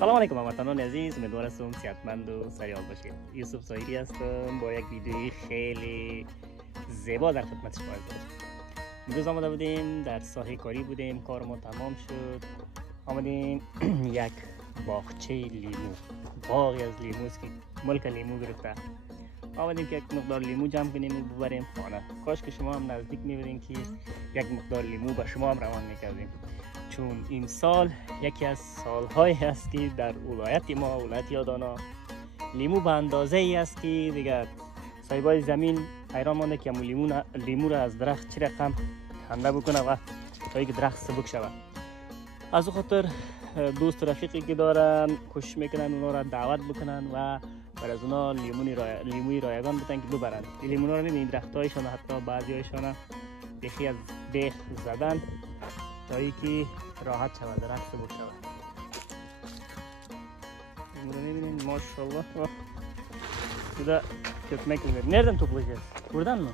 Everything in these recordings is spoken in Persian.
سلام علیکم هموطنان عزیز، امیدوار هستم صحتمند و سریال باشید. یوسف ظاهری هستم با یک ویدیوی خیلی زیبا در خدمت شما هستم. امروز آمده بودیم در ساحه کاری بودیم، کار ما تمام شد. آمدیم یک باغچه لیمو، باغی از لیمو است که ملک لیمو گرفته. آمدیم که یک مقدار لیمو جمع کنیم و ببریم خانه. کاش که شما هم نزدیک می‌بودین که یک مقدار لیمو به شما هم روان می‌کردیم، چون این سال یکی از سال‌هایی است که در ولایت ما، ولایت یادانا، لیمو به اندازه‌ای است که دیگر صاحبای زمین حیران مانده که لیمو را از درخت چه رقم کنده بکنه و تا اینکه درخت سبک شود. از او خاطر دوست رفیقی که دارن کوشش میکنن اونا را دعوت بکنن و بر از اونا لیموی رایگان بتن که ببرن. این لیمونا رو میبینید درختایشان حتی بعضی هایشان بیخی از بیخ زدن تا اینکه راحت شود، درخت سبک شود. لیمو رو میبینید ماشاءالله بوده köpmek gibi. Nereden toplayacağız? Buradan mı?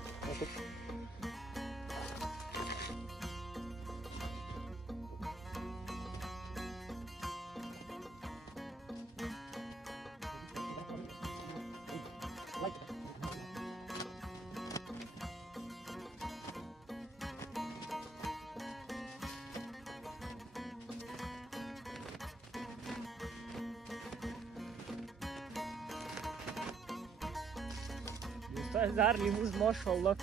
زر لیموز ماشاءالله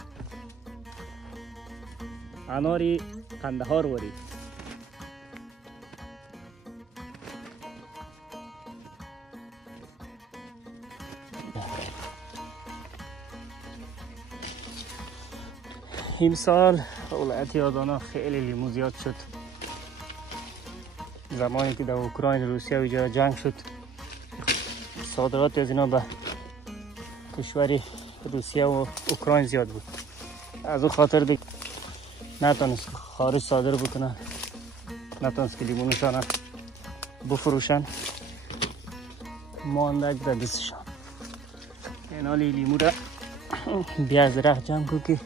اناری قندهار وری امسال ولایت یادانا خیلی لیمو زیاد شد. زمانی که در اوکراین روسیه و جنگ شد صادرات از اینا به کشوری روسیه و اوکراین زیاد بود. از او خاطر دیگه نتونست خارج صادر بکنن، نتونست که لیمونشان بفروشن، مانده در دستشان. این حالی لیمو را بیا از درخت جمع کن که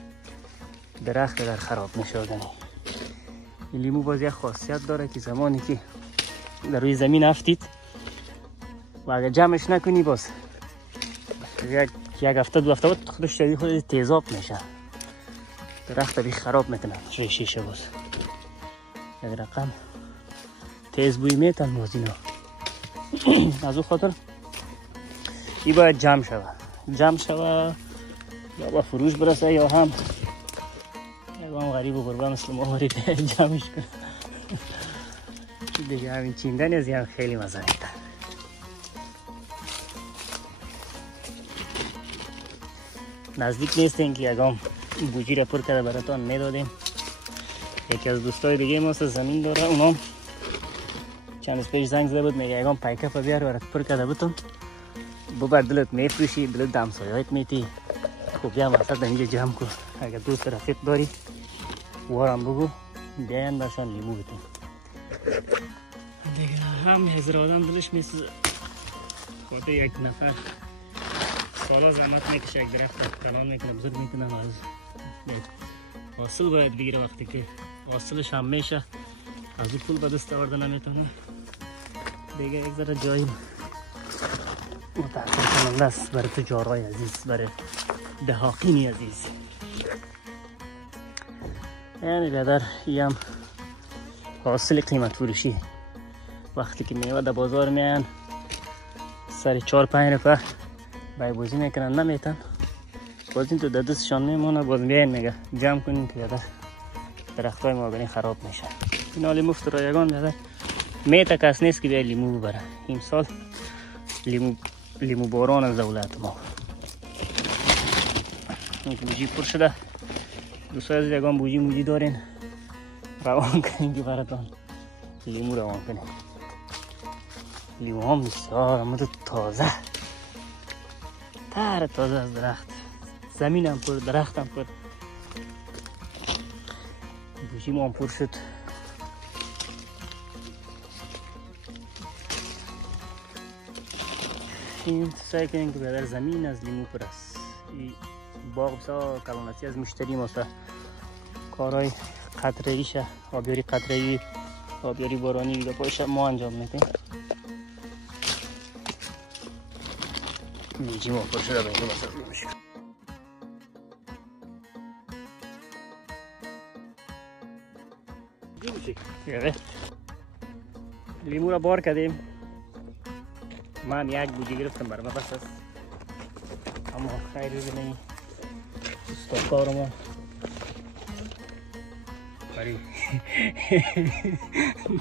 درخت در خراب نشدنی. این لیمو باز یک خاصیت داره که زمانی که در روی زمین افتید و اگر جمعش نکنی باز یک هفته دو هفته بعد خودش شدید خود تیزاب میشه، درخت بی خراب میکنه، ریشیشه باز یک رقم تیز بوی میتن باز اینا. از او خاطر ای باید جمع شوه یا با فروش برسه یا هم غریب و غربه مثل ما وارد جمعش کنه. دیگه همین چیندن از هم خیلی مزه میده. نزدیک نیستین که یکم بوجی را پر کرده براتان میدادیم. یکی از دوستای دیگه ما زمین داره، اونا چند روز پیش زنگ زده بود میگه یکم پیکپ بیار برات پر کرده بودم ببر، دلت میفروشی، دلت دمسایه‌ات میتی. خب بیا وسط اینجا جمع کن. اگر دوست رفیق داری وارم بگو بیاین برشان لیمو بدیم. دیگه هم هزار آدم دلش میسوزه خاطر یک نفر سالا زحمت میکشه، یک درخت کلان میکنه، بزرگ میکنه، از حاصل باید بگیره. وقتی که حاصلش هم میشه از او پول به دست آورده نمیتونه. دیگه یک ذره جایی متحقق کننده است برای تجارای عزیز، برای دهاقینی عزیز. یعنی بیادر ای هم حاصل قیمت فروشی. وقتی که میوه در بازار میان سر 4-5 روپه بایبوزی میکنن نمیتن، باز این تو در دستشان میمونه. باز بیاین میگه جمع کنین که بیادر درخت های ماگانی خراب میشه. این حالی مفت رایگان بیادر میته کس نیست که بیا لیمو ببره. این سال لیمو باران از دولت ما. این بوجی پر شده. دوستای از یکان بوجی دارین روان کنین که براتان لیمو روان کنین. لیمو ها بسیار آمده تازه تازه از درخت، زمینم پر، درختم پر. بوجی ما هم پر شد. این سعی کنیم که در زمین از لیمو پر است. باغ بسیار کلانتی از مشتری ماست. کارهای قطره‌ایشه، آبیاری قطره‌ای، آبیاری بارانی دیگه پایش ما انجام میدیم. نیجی موفر شده به اینجا مصرف میشه. لیمو را بار کردیم. من یک بوجه گرفتم برای ما بس است، اما خیلی بینی استوکار ما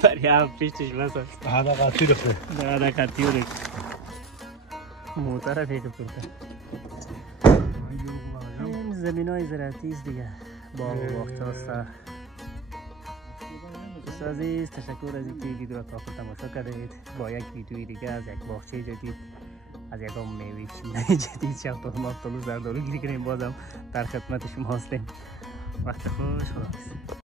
برای هم پیشتش بس است. هذا قاطی رفته. هذا قاطی رفته. موتر فکر کرده. این زمین های زراعتی است دیگه. باغ و باغچه است. دوست عزیز تشکر از اینکه ویدیو را تا آخر تماشا کردید. با یک ویدیوی دیگه از یک باغچه جدید، از یک میوه چینی جدید، شفت ما طلوع زردالو گیری کنیم، بازم در خدمت شما هستیم. وقت خوش، خداحافظ.